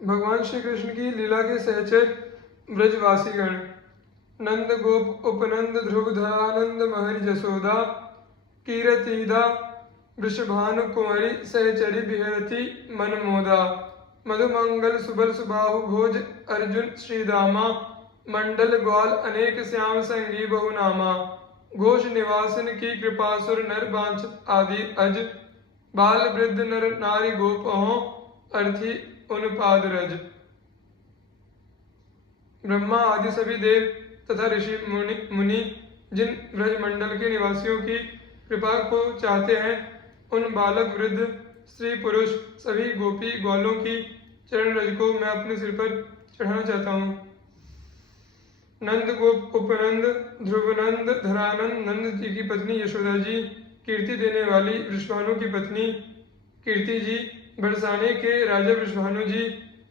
भगवान श्री कृष्ण की लीला के सहचर ब्रजवासीगण। नंद गोप उपनंद ध्रुव धरानंद महरि जसोदा कीरतीदा वृषभानु कुंवरी सहचरी बिहरती मन मोदा। मधुमंगल सुबल सुबाहु भोज अर्जुन श्रीदामा मंडल ग्वाल अनेक श्याम संगी बहुनामा। घोष निवासन की कृपा सुर नर बांछ आदि अज बाल वृद्ध नर नारी गोप हो अर्थी उनपाद रज। ब्रह्मा आदि सभी देव तथा ऋषि मुनि जिन ब्रज मंडल के निवासियों की कृपा को चाहते हैं, उन बालक वृद्ध स्त्री पुरुष सभी गोपी ग्वालों की चरण रज को मैं अपने सिर पर चढ़ाना चाहता हूँ। नंद गोप उपनंद ध्रुवनंद धरानंद नंद जी की पत्नी यशोदा जी, कीर्ति देने वाली वृषभानु की पत्नी कीर्ति जी, बरसाने के राजा वृषभानु जी,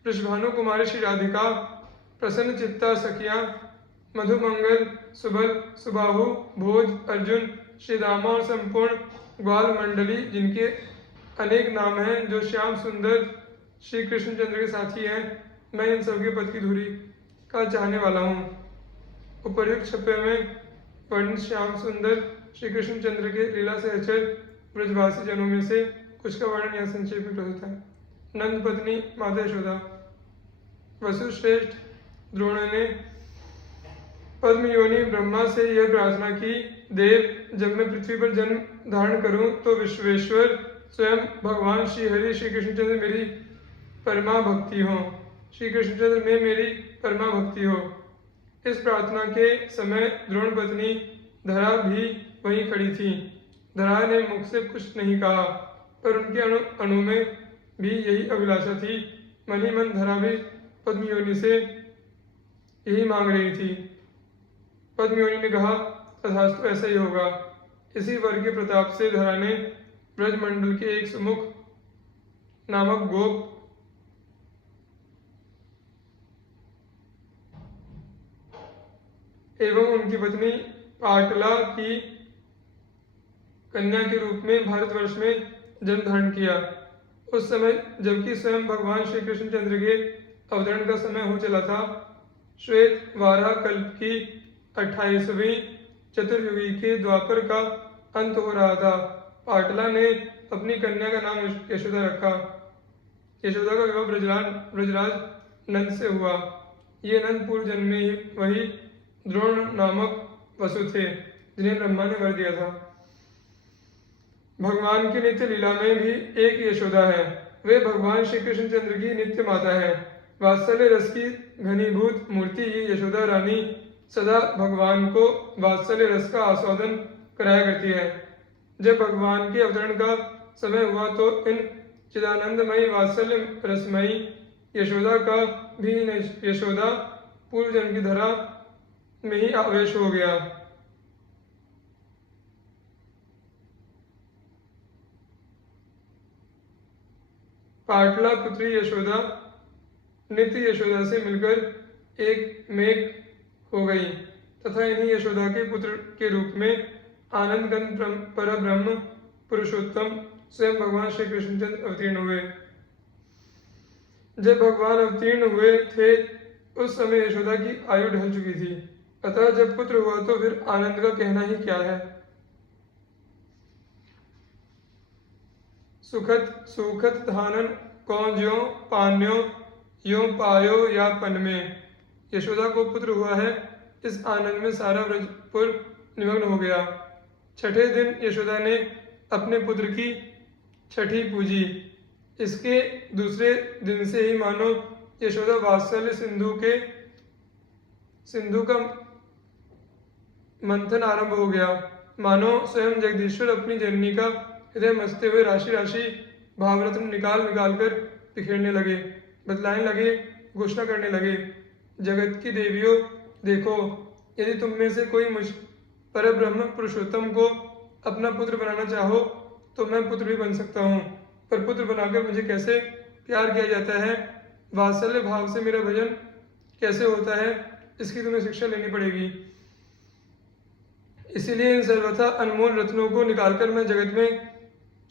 वृषभानु कुमारी श्री राधिका, प्रसन्न चित्ता सखिया, मधुमंगल सुबल सुबाहु भोज अर्जुन श्रीदामा और संपूर्ण ग्वाल मंडली जिनके अनेक नाम हैं, जो श्याम सुंदर श्री कृष्णचंद्र के साथी हैं, मैं इन सबके पद की धूरी का चाहने वाला हूँ। उपर्युक्त छप्पे में वर्णित श्याम सुंदर श्री कृष्णचंद्र के लीला सहचर ब्रजवासी जनों में से कुछ का वर्णन यह संक्षेप में होता है। नंद पत्नी माता यशोदा। वसुश्रेष्ठ द्रोण ने पद्म योनि ब्रह्मा से यह प्रार्थना की, देव जब मैं पृथ्वी पर जन्म धारण करूं तो विश्वेश्वर स्वयं भगवान श्री हरि श्री कृष्णचंद्र मेरी परमा भक्ति हो, श्री कृष्णचंद्र में मेरी परमा भक्ति हो। इस प्रार्थना के समय द्रोण पत्नी धरा भी वहीं खड़ी थी। धरा ने मुख से कुछ नहीं कहा, पर उनके अणु में भी यही अभिलाषा थी। मन ही मन धरा भी पद्मयोनि से यही मांग रही थी। पद्मयोनि ने कहा, तथास्तु ऐसा ही होगा। इसी वर के प्रताप से धरा ने ब्रजमंडल के एक सुमुख नामक गोप एवं उनकी पत्नी पाटला की कन्या के रूप में भारतवर्ष में जन्म धारण किया। उस समय जबकि स्वयं भगवान श्री कृष्णचंद्र के अवतरण का समय हो चला था, श्वेत वाराह कल्प की 28वीं चतुर्युगी के द्वापर का अंत हो रहा था। पाटला ने अपनी कन्या का नाम यशोदा रखा। यशोदा का विवाह ब्रजराज नंद से हुआ। ये नंद पूर्व जन्म में ही वही द्रोण नामक वसु थे जिन्हें ब्रह्मा ने वर दिया था। भगवान की नित्य लीला में भी एक यशोदा है। वे भगवान श्री कृष्णचंद्र की नित्य माता है। वात्सल्य रस की घनीभूत मूर्ति ही यशोदा रानी सदा भगवान को वात्सल्य रस का आस्वादन कराया करती है। जब भगवान के अवतरण का समय हुआ तो इन चिदानंदमयी वात्सल्य रसमयी यशोदा का भी यशोदा पूर्व जन्म की धरा में ही आवेश हो गया। पाटला पुत्री यशोदा नित्य यशोदा से मिलकर एक मेघ हो गई तथा इन्हीं यशोदा के पुत्र के रूप में आनंद गंध पर ब्रह्म पुरुषोत्तम स्वयं भगवान श्री कृष्णचंद्र अवतीर्ण हुए। जब भगवान अवतीर्ण हुए थे उस समय यशोदा की आयु ढल चुकी थी, अतः जब पुत्र हुआ तो फिर आनंद का कहना ही क्या है। सुखत सुखत धानन कौन ज्यो पान्यो यो पायो या पन में। यशोदा को पुत्र हुआ है, इस आनंद में सारा व्रजपुर निमग्न हो गया। छठे दिन यशोदा ने अपने पुत्र की छठी पूजी। इसके दूसरे दिन से ही मानो यशोदा वात्सल्य सिंधु का मंथन आरंभ हो गया। मानो स्वयं जगदीश्वर अपनी जननी का हृदय मसते हुए राशि राशि भावरत्न निकाल कर बिखेरने लगे, बतलाने लगे, घोषणा करने लगे, जगत की देवियों देखो, यदि तुम में से कोई मुझ पर ब्रह्म पुरुषोत्तम को अपना पुत्र बनाना चाहो तो मैं पुत्र भी बन सकता हूँ, पर पुत्र बनाकर मुझे कैसे प्यार किया जाता है, वात्सल्य भाव से मेरा भजन कैसे होता है, इसकी तुम्हें शिक्षा लेनी पड़ेगी। इसीलिए इन सर्वथा अनमोल रत्नों को निकालकर मैं जगत में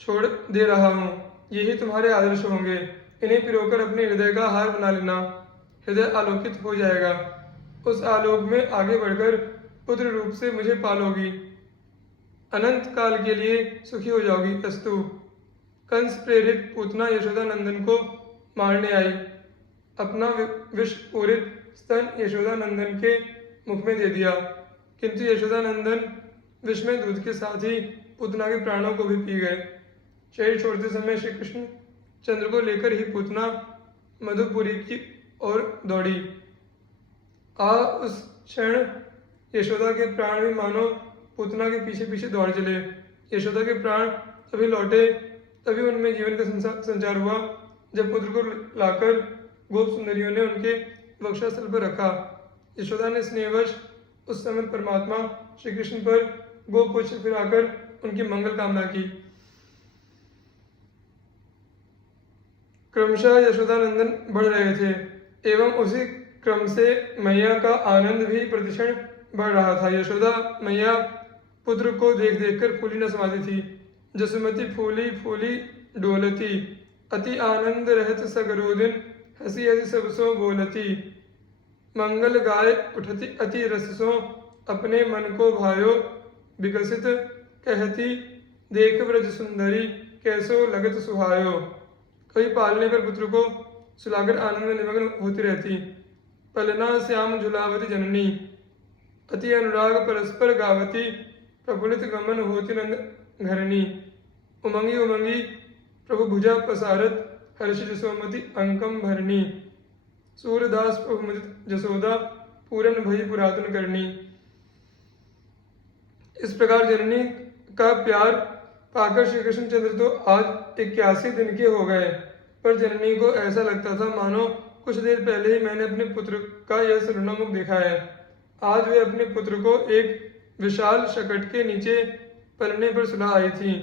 छोड़ दे रहा हूँ, यही तुम्हारे आदर्श होंगे। इन्हें पिरोकर अपने हृदय का हार बना लेना। हृदय आलोकित हो जाएगा। उस आलोक में आगे बढ़कर पुत्र रूप से मुझे पालोगी। अनंत काल के लिए सुखी हो जाओगी। अस्तु। कंस प्रेरित पूतना यशोदा नंदन को मारने आई। अपना विष पूरित स्तन यशोदा नंदन के मुख में दे दिया, किंतु यशोदा नंदन विष में दूध के साथ ही पूतना के प्राणों को भी पी गए। शरीर छोड़ते समय श्री कृष्ण चंद्र को लेकर ही पूतना मधुपुरी की ओर दौड़ी। उस क्षण यशोदा के प्राण भी मानो पूतना के पीछे पीछे दौड़ चले। यशोदा के प्राण तभी लौटे, तभी उनमें जीवन का संचार हुआ जब पुत्र को लाकर गोप सुंदरियों ने उनके वक्षस्थल पर रखा। यशोदा ने स्नेहवश उस समय परमात्मा श्री कृष्ण पर गोपुच्छ फिराकर उनकी मंगल कामना की। क्रमशः यशोदानंदन बढ़ रहे थे एवं उसी क्रम से मैया का आनंद भी प्रतिक्षण बढ़ रहा था। यशोदा मैया पुत्र को देख देख कर फूली न समाती थी। जसुमती फूली फूली डोलती, अति आनंद रहत सगरोदिन, हसी हसी सब सो बोलती। मंगल गाय उठती अति रस सो, अपने मन को भायो विकसित कहती, देख ब्रज सुंदरी कैसो लगत सुहायो। कभी पालने पर पुत्र को सुलाकर आनंद में निमग्न होती रहती। पलना श्याम झुलावती जननी, अति अनुराग परस्पर गावती, प्रफुल्लित गमन होती नंद घरणी। उमंगी उमंगी प्रभु भुजा पसारत, हर्षित सोमति अंकम भरणी। सूरदास प्रभु मुदित जसोदा, पूरन भई पुरातन करनी। इस प्रकार जननी का प्यार पाकर श्री कृष्णचंद्र तो आज 81 दिन के हो गए, पर जननी को ऐसा लगता था मानो कुछ देर पहले ही मैंने अपने पुत्र का यह सरुणा मुख देखा है। आज वे अपने पुत्र को एक विशाल शकट के नीचे पलने पर सुला आई थी।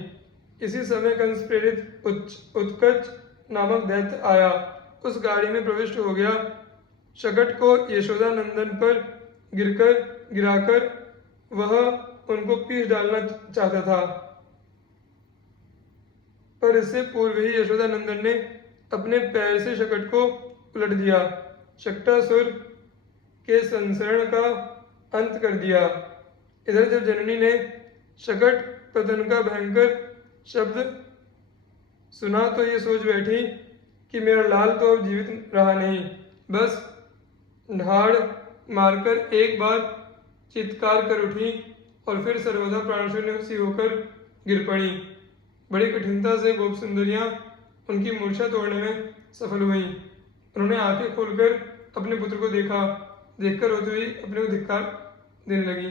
इसी समय कंस प्रेरित उत्कच नामक दैत्य आया, उस गाड़ी में प्रविष्ट हो गया। शकट को यशोदा नंदन पर गिराकर वह उनको पीस डालना चाहता था, पर इससे पूर्व ही यशोदा नंदन ने अपने पैर से शकट को उलट दिया, शक्टासुर के संसरण का अंत कर दिया। इधर जब जननी ने शकट पतन का भयंकर शब्द सुना तो ये सोच बैठी कि मेरा लाल तो अब जीवित रहा नहीं। बस ढाड़ मारकर एक बार चित्कार कर उठी और फिर सर्वदा प्राणशून्य सी होकर गिर पड़ी। बड़ी कठिनता से गोप सुंदरियां उनकी मूर्छा तोड़ने में सफल हुई। उन्होंने आंखें खोलकर अपने पुत्र को देखा। देखकर रोती हुई अपने को धिक्कार देने लगी।